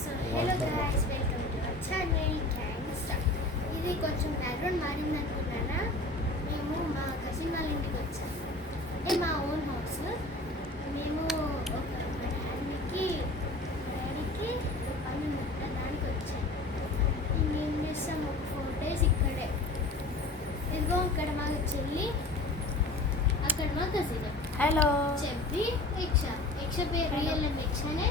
So hello guys, welcome to our channel gangster. ఇది కొంచెం background మారింది అనుకున్నారా? మేము మా కజిన్ వాళ్ళ ఇంటికి వచ్చాము. అంటే మా ఓన్ హౌస్. మేము ఒక మా డాడీకి పని ముట్టడానికి వచ్చాము. ఇంకేం చేస్తాం, ఒక 4 days ఇక్కడే. ఇదిగో ఇక్కడ మా చెల్లి, అక్కడ మా కజిన్. హలో చెప్పి యక్ష పేరు రియల్ నేమ్ యక్షనే,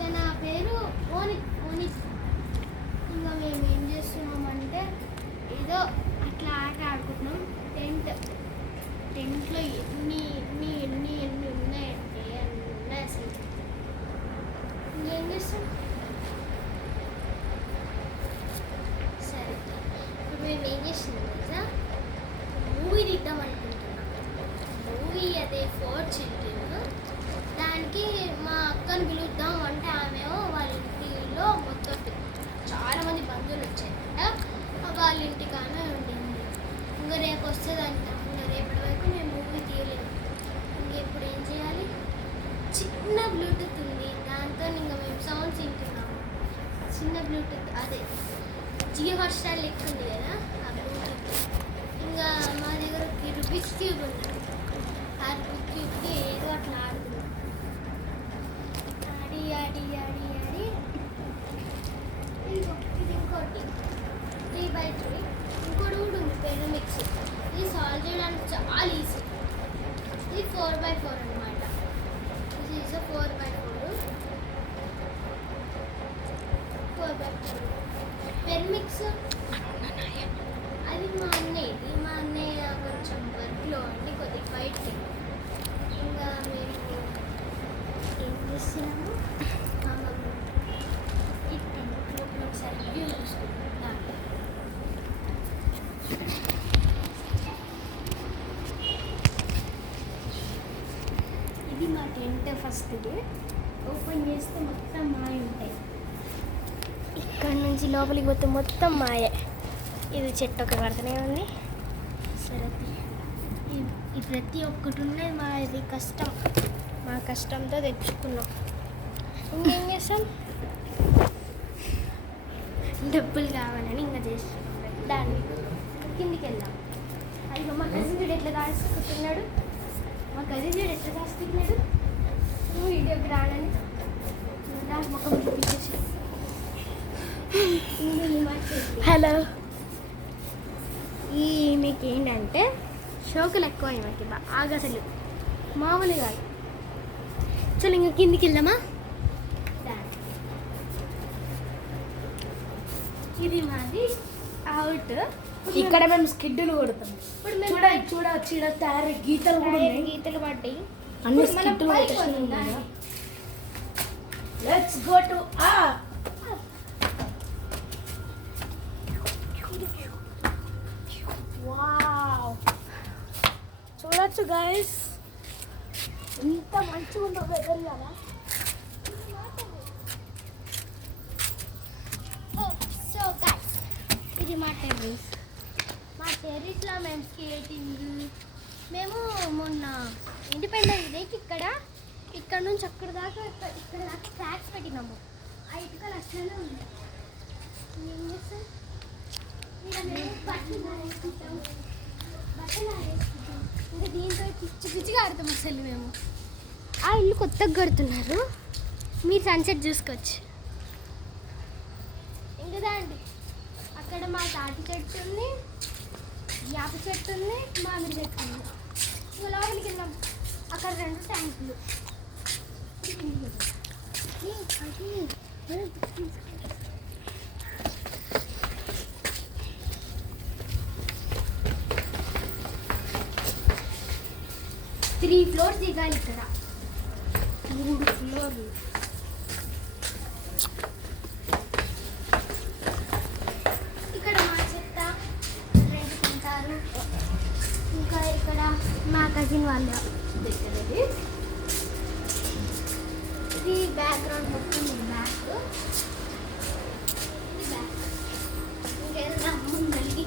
తన పేరు ఓనిత్. ఇంకా మేము ఏం చేస్తున్నామంటే ఏదో అట్లా ఆట ఆడుకుంటున్నాం. టెంట్లో ఎన్ని ఉన్నాయంటే అన్ని ఉన్నాయి అసలు. ఇంకేం చేస్తాం? సరే, ఇప్పుడు మేము ఏం చేస్తున్నాం తెలుసా? మూవీ తీద్దాం అనుకుంటున్నాం. మూవీ అదే 4 Children. దానికి మా అక్కను పిలుద్దాం అంటే ఆమె వాళ్ళ ఇంటిలో మొత్తం చాలామంది బంధువులు వచ్చాయంట. వాళ్ళ ఇంటికానే ఉండింది. ఇంకా రేపు వస్తుందంట. ఇంకా రేపటి వరకు మేము మూవీ తీయలేము. ఇంకెప్పుడు ఏం చేయాలి? చిన్న బ్లూటూత్ ఉంది, దాంతో ఇంకా మేము సౌండ్స్ వింటున్నాము. చిన్న బ్లూటూత్, అదే జియో హాట్స్టార్ లెక్క ఉంది కదా, ఆ బ్లూటూత్. ఇంకా మా దగ్గర రూబిక్స్ క్యూబ్ ఉంది. ఆ రూబిక్స్ క్యూబ్కి ఏదో అట్లా ఆడుతున్నాం. ఆడి ఇది ఇంకోటి 3x3. ఇంకోటి కూడా ఉంది పెన్ మిక్స్. ఇది సాల్వ్ చేయడానికి చాలా ఈజీ. ఇది 4x4 అనమాట. ఇది ఈజ్ 4x4. పెన్ మిక్స్ అది మా అన్నయ్యది. మా అన్నయ్య కొంచెం వర్క్లో అండి, కొద్దిగా బయటకి. ఇంకా మేము ఏం చేస్తున్నాము, ఒకసారి రివ్యూ చూసుకుంటాం. ఇది మా టెంట్. ఫస్ట్ ఓపెన్ చేస్తే మొత్తం మాయ ఉంటాయి. ఇక్కడ నుంచి లోపలికి పోతే మొత్తం మాయే. ఇది చెట్టు ఒక పడుతూనే ఉంది. సరే, ఈ ప్రతి ఒక్కటి ఉన్నది మా ఇది కష్టం. మా కష్టంతో తెచ్చుకున్నాం. ఇంకేం చేస్తాం? డబ్బులు కావాలని ఇంకా చేస్తున్నాం. దాన్ని కిందికి వెళ్దాం. అది మా కజిన్ చూడు ఎట్లా దాచుకుంటున్నాడు. వీడియోకి రానని దాని ముఖం చూపించేసి. హలో, మీకు ఏంటంటే షోకులు ఎక్కువ ఈమెకి బాగా, అసలు మామూలు కాదు. చలో ఇంకా కిందికి వెళ్దామా? ఇది మాది అవుట్. ఇక్కడ మేము స్కిడ్లు కొడతాం. చూడవచ్చు, ఇక్కడ తయారీ గీతలు కూడా ఉన్నాయి. గీతలు పడ్డాయి. అన్ని స్కిడ్లు లెట్స్ గో టు వావ్. చూడొచ్చు గైస్, ఎంత మంచిగా ఉందో వెదర్ కదా. సో గైస్, ఇది మా టెర్రస్. మా టెర్రస్లో మేము స్కేటింగ్, మేము మొన్న ఇండిపెండెన్స్ డేకి ఇక్కడ నుంచి ఇక్కడ దాకా ట్రాక్స్ పెట్టినాము. ఆ ఇటుకలు అట్లనే ఉంది. ఏం చేస్తాం? బట్టలు ఆడేసుకుంటాం. ఇంకా దీంతో పిచ్చిగా ఆడతాం అసలు మేము. ఆ ఇల్లు కొత్తగా కడుతున్నారు, మీరు సన్సెట్ చూసుకోవచ్చు. ఇంకా అండి, అక్కడ మా తాటి చెట్టు ఉంది, యాప చెట్టు ఉంది, మామిడి చెట్టు ఉంది. ఇంకా లోపలికి వెళ్ళాం. అక్కడ 2 ట్యాంకులు. 3 floors దిగాలి. ఇక్కడ 3 ఫ్లోర్లు. ఇక్కడ మా చెత్త రెండుకుంటారు. ఇంకా ఇక్కడ మా కజిన్ వాళ్ళ దగ్గరది. ఇది బ్యాక్గ్రౌండ్ మొత్తం బ్యాక్. ఇంకెళ్దాం ముందరికి.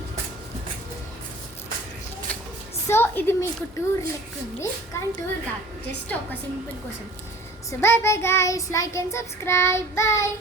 సో ఇది మీకు టూర్ లెక్క ఉంది, కానీ టూర్ కాదు, జస్ట్ ఒక సింపుల్ కోసం. So bye bye guys, like and subscribe, bye.